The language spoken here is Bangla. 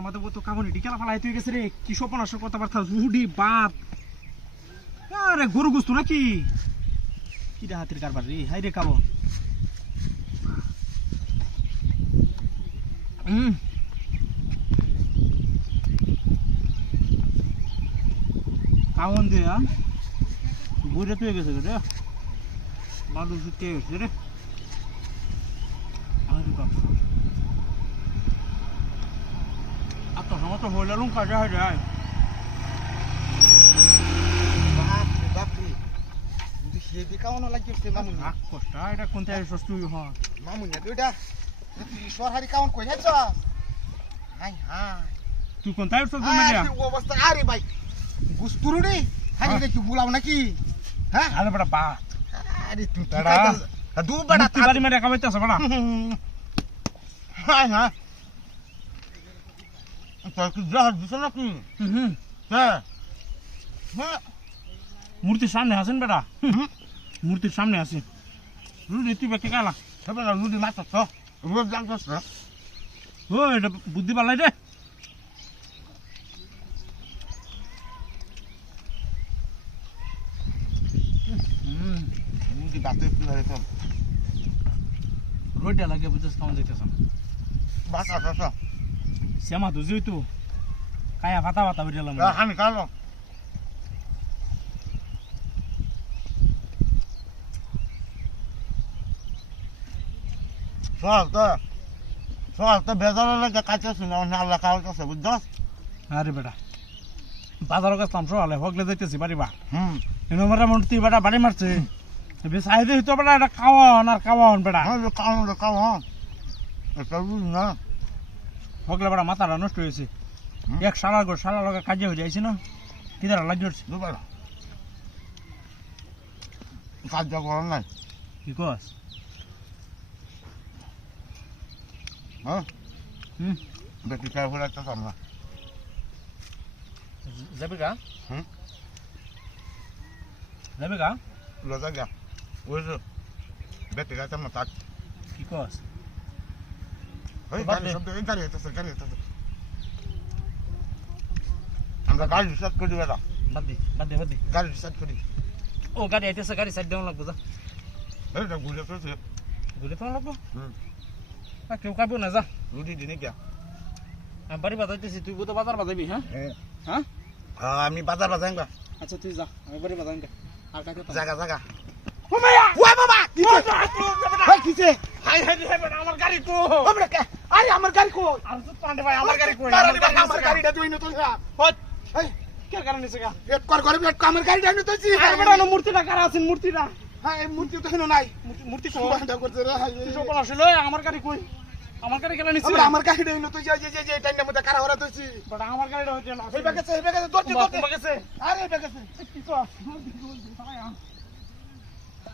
মাথার মধ্যে তো কাবনি টিকেলা ফালাই তুই গেছে রে কি সপনাশ কথাবার্তা জুহুডি বাপ আরে গরু গুস্তু নাকি কিরা হাতের কারবার রে হাই রে কাবো কাবন দে বুড়ে তুই গেছে রে বালু সুতে গেছে রে আরে বাপ আতো সমস্ত হইলে লুম কাজে হয় যায় বাপরে কিন্তু হেভি কাওনা লাগিছে মামুন না কষ্ট এটা কোনটা সস্তুই হ মামুন এটা সরহারি কাউন কই হেছ হাই হাই তুই কোনটা উঠছ তুমি না অবস্থা আরে ভাই গুস্তুরু রে হারি রে কি বুলাও নাকি হ্যাঁ আরে বড় বা আরে তুই বড়া দু বড়া তুই বাড়ি মেরে কামাইতেছ বড়া হাই হাই তোর কি জাহাজ দিছ নাকি হ্যাঁ হ্যাঁ মূর্তির সামনে আছেন বেটা মূর্তির সামনে আছে রুডি তুই বাকি কালা সবে না লুডি মাছ তো রোজ লাগছস না ও এটা বুদ্ধি পালাই রে লুডি বাতে কি হরে তো রোডটা লাগে বুঝছস কেমন যাইতেছ বাস আসা শ্যামা তো যেহেতু কায়া ফাতা ফাতা বেরিয়েলাম আমি কালো সকাল তো বেজার লাগে কাছে শুনে আল্লাহ কাল কাছে বুঝছস আরে বেটা বাজারও গেছিলাম সকালে হগলে যাইতেছি বাড়ি বা হুম এমরা মূর্তি বেটা বাড়ি মারছে বেসাইদে হইতো বেটা এটা খাওয়ান আর খাওয়ান বেটা কাও হ্যাঁ এটা বুঝ না হগলে বেটা মাথাটা নষ্ট হয়েছে এক সারা লগে কাজে হয়ে যাইছে না কিদারা লাগি উঠছে দুবার কাজ করার নাই কি কস হ্যাঁ হুম বেটি চাই হলে একটা সামনা যাবে গা হুম যাবে গা লজা গা ওই যে বেটি গাছ আমরা তাক কি কস ওই গাড়ি শব্দ এই গাড়ি হইতেছে আমরা গাড়ি রিসার্চ করি বেটা বাদ দে গাড়ি রিসার্চ করি ও গাড়ি আইতেছে গাড়ি সাইড দেওয়া লাগবো যা এটা ঘুরে ফেলছে ঘুরে তোমার লাগবো হুম কেউ খাবো না যা রুটি দিনে গিয়া আমি বাড়ি বাজাইতেছি তুই তো বাজার বাজাবি হ্যাঁ হ্যাঁ আমি বাজার বাজাই গা আচ্ছা তুই যা আমি বাড়ি বাজাই আর কাকে জায়গা ও মাইয়া ওই বাবা হাই কিছে হাই আমার গাড়ি তো আরে আমার গাড়ি কো আর তো পান্ডে ভাই আমার গাড়ি কই আমার গাড়িটা তুই নতুন হট কে কারণে সেগা লেট কর আমার গাড়িটা নতুন আরে বড় মূর্তিটা কারা আছেন মূর্তিটা হ্যাঁ এই মূর্তি তো হেন নাই মূর্তি কো বন্ধ করছে রে তুই সব আসলে আমার গাড়ি কই আমার গাড়ি কেন নিছিস আমার গাড়িটা নতুন যে টাইমের মধ্যে কারা হরা তুইছি বড় আমার গাড়িটা হইছে না এই বেগেছে দৌড়ছে গেছে আরে বেগেছে কি কস